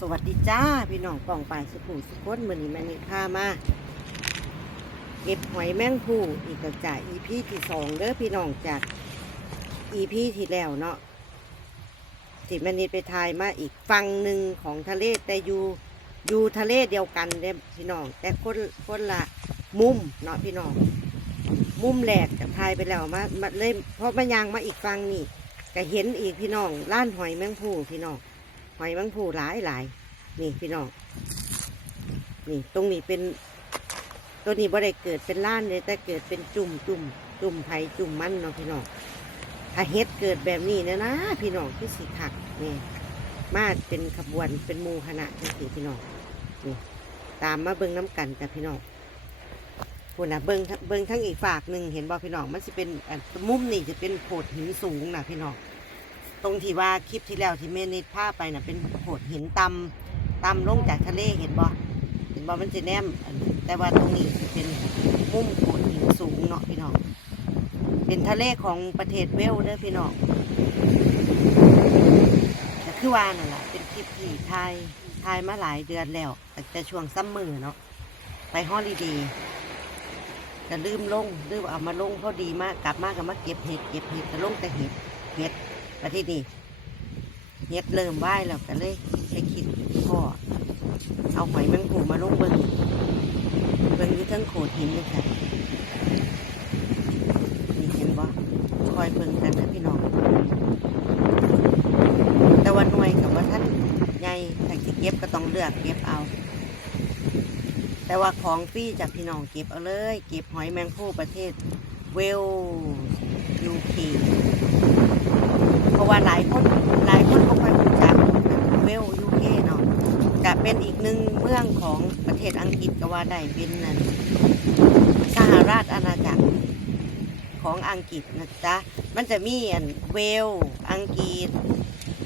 สวัสดีจ้า พี่น้องป่องป่ายสุขุมสุขคนมือนี้แม่นี่พามาเก็บหอยแมงผู้อีกแล้วจ้าอีพีที่สองเด้อพี่น้องจากอีพีที่แล้วเนาะที่แม่นี่ไปทายมาอีกฝั่งหนึ่งของทะเลแต่อยู่อยู่ทะเลเดียวกันเด้อพี่น้อง แต่คนคนละมุมเนาะพี่น้อง มุมแหลกกับทายไปแล้วมามาเลยเพราะมันยางมาอีกฝั่งนี่ก็เห็นอีกพี่น้องล้านหอยแมงผู้พี่น้อง หอยแมงผู้หลายหลายนี่พี่น้องนี่ตรงนี้เป็น ตัวนี้บ่ได้เกิดเป็นล้านเลยแต่เกิดเป็นจุ่มจุ่มจุ่มไผ่จุ่มมันเนาะพี่น้องถ้าเฮ็ดเกิดแบบนี้นะนะพี่น้องคือสีขักนี่มาเป็นขบวนเป็นมูคณะจังสีพี่น้องนี่ตามมาเบิ้งน้ำกันจ้ะพี่น้องคุณนะเบิ้งเบิ้งทั้งอีกฝากหนึ่งเห็นบ่พี่น้องมันจะเป็นอันมุมนี่จะเป็นโขดหินสูงนะพี่น้อง ตรงที่ว่าคลิปที่แล้วที่เมนิดพาไปน่ะเป็นโขดหินตำตำลงจากทะเลเห็นบ่เห็นบ่มันจะแนมแต่ว่าตรงนี้จะเป็นมุมโขดหินสูงเนาะพี่น้องเป็นทะเลของประเทศเวลเด้อพี่น้องแต่คือว่านั่นแหละเป็นคลิปที่ถ่ายถ่ายมาหลายเดือนแล้วแต่ช่วงซัมเมอเนาะไปฮอลิเดย์ก็ลืมลงลืมเอามาลงพอดีมากกลับมาก็มาเก็บเห็ดเก็บเห็ดก็ลงแต่เห็ดเห็ด มาที่นี่เฮ็ดเริ่มไหวแล้วก็เลยไปคิดพ่อเอาหอยแมงผูมาลงเบิงเบิงอยู่ทั้งโขดหินเลยค่ะนี่เห็นบ่คอยเบิงกันนะพี่น้องแต่วันหน่วยกับว่าท่านใหญ่ถ้าสิเก็บก็ต้องเลือกเก็บเอา แต่ว่าของฟรีจากพี่น้องเก็บเอาเลย เก็บหอยแมงผู้ประเทศเวลยูเค ราะว่าหลายคนหลายคนก็ค่อยรู้จักเวลยูเคเนาะจะเป็นอีกหนึ่งเมืองของประเทศอังกฤษก็ว่าได้เป็นนั่นสหราชอาณาจักรของอังกฤษนะจ๊ะ มันจะมีอันเวลอังกฤษ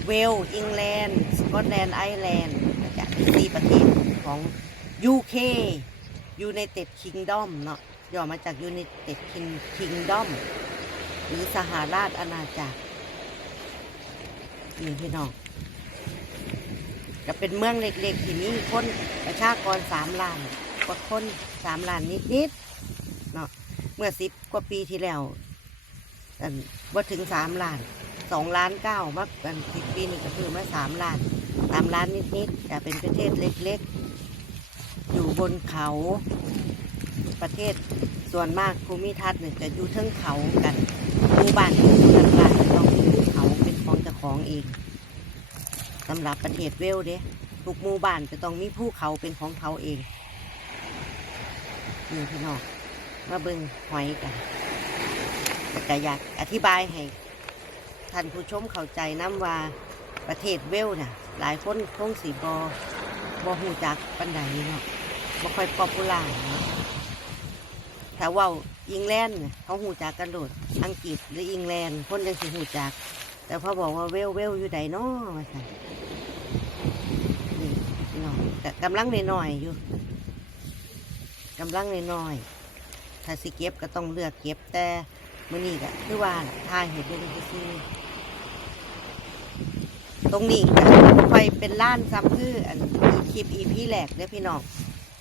เวลอังกฤษสกอตแลนด์ ไอร์แลนด์นะจ๊ะสี่ประเทศของ UK United Kingdom เนาะย่อมาจาก United King- Kingdom หรือสหราชอาณาจักร นี่พี่น้องก็เป็นเมืองเล็กๆ ที่มีคนประชากรสามล้านกว่าคนสามล้านนิดๆเนาะเมื่อสิบกว่าปีที่แล้วอันว่าถึงสามล้านสองล้านเก้ามากันสิบปีนี่ก็คือมาสามล้านสามล้านนิดๆแต่เป็นประเทศเล็กๆ อยู่บนเขาประเทศส่วนมากภูมิทัศน์เนี่ยจะอยู่เทิงเขากันหมู่บ้านอยู่กันบ้านต้องมีภูเขาเป็น ของเองสำหรับประเทศเวลเด้ทุกหมู่บ้านจะต้องมีภูเขาเป็นของเขาเองนี่พี่น้องมาเบิ่งหอยกันแต่อยากอธิบายให้ท่านผู้ชมเข้าใจน้ำว่าประเทศเวลน่ะ หลายคนคงสีบอบอหูจักปันใดเนาะบ่ค่อยป๊อปปูล่าเนาะถ้าว่าอิงแลนด์น่ะเขาหูจักกันโดดอังกฤษหรืออิงแลนด์คนยังสิหูจัก แต่พ่อบอกว่าเวลเวลอยู่ใดน้อมาสั่นนี่พี่น้องก็กำลังน้อยๆอยู่กำลังน้อยๆถ้าสิเก็บก็ต้องเลือกเก็บแต่มื่อนี้ก็คือว่าทายเห็นเรื่องซื่อๆตรงนี้ก็ไฟเป็นล้านซ้ำคืออันคลิปอีพีแหลกเด้อพี่น้อง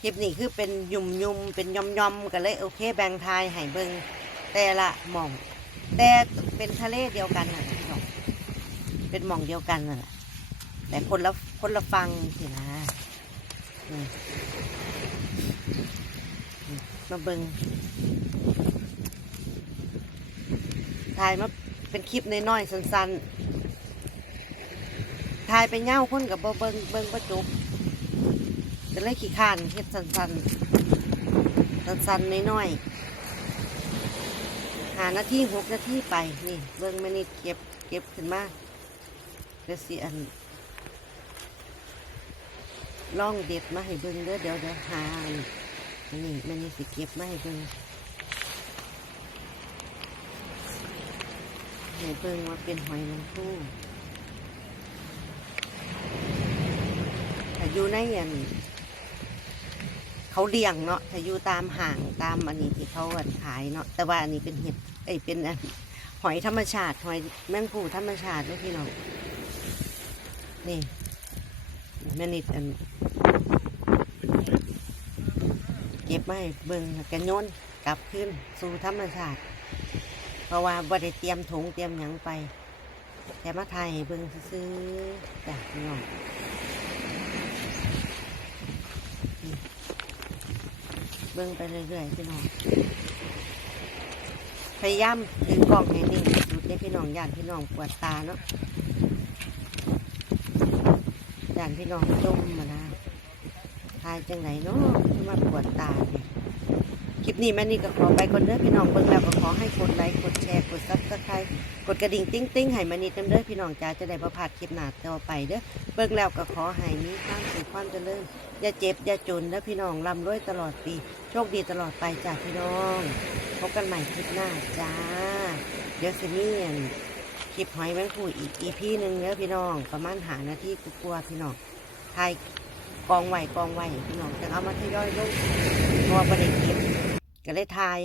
คลิปนี้คือเป็นยุ่มยุมเป็นยอมยอมกันเลยโอเคแบ่งทายให้เบิงแต่ละหม่อง แต่เป็นทะเลเดียวกันน่ะ เป็นหม่องเดียวกันน่ะแหละแต่คนละคนละฟังสินะนี่นี่มาเบิงถ่ายมาเป็นคลิปน้อยๆสั้นๆถ่ายไปเง่าคนกับเบิงเบิงประจุบก็เลยขี้ข้านเฮ็ดสันสันสันสันๆน้อยๆหานาทีหกนาทีไปนี่เบิ้งมานี่เก็บเก็บขึ้นมา เดี๋ยวสิอันล่องเด็ดมาให้เบิ้งเด้อเดี๋ยวเดี๋ยวหาอันนี่มันนี่สิเก็บมาให้เบิ้งให้เบิ้งว่าเป็นหอยนางผู้ถ้าอยู่ในอันเขาเลี้ยงเนาะถ้าอยู่ตามห่างตามอันนี้ที่เขาขายเนาะ แต่ว่าอันนี้เป็นเห็ด เอ้ย เป็นอันหอยธรรมชาติ หอยแมงผู้ธรรมชาติเลยพี่น้อง นี่แม่นิดอันเก็บมาให้เบิ่งกันโยนกลับขึ้นสู่ธรรมชาติเพราะว่าบ่ได้เตรียมถุงเตรียมหยังไปแค่มาไทยเบิ่งซื้อๆจ้ะพี่น้องเบิ่งไปเรื่อยๆพี่น้องพยายามถือกล้องให้นิ่งสุดเด้พี่น้องย่านพี่น้องปวดตาเนาะานพี่น้องจมมานะทายจังไหนเนาะมาปวดตาเนี่ยคลิปนี้แม่นี่ก็ขอไปก่อนเด้อพี่น้องเบิ่งแล้วก็ขอให้กดไลค์กดแชร์กดซับสไครต์กดกระดิ่งติ้งติ้งให้แม่นิดนำเด้อพี่น้องจ้าจะได้ประพาดคลิปหนาต่อไปเด้อเบิ่งแล้วก็ขอให้มีความสุขความเจริญอย่าเจ็บอย่าจนเด้อพี่น้องร่ำรวยตลอดปี โชคดีตลอดไปจ้าพี่น้องพบกันใหม่คลิปหน้าจ้าเดี๋ยวสิมี ก็บหอยแมงผู่อีกอีพี่หนึ่งเนื้อพี่น้อง ประมาณหานาทีกลัวพี่น้องทายกองไหวกองไหวพี่น้องจะเอามาทยอยลงเพราะว่าประเด็นก็เลยทาย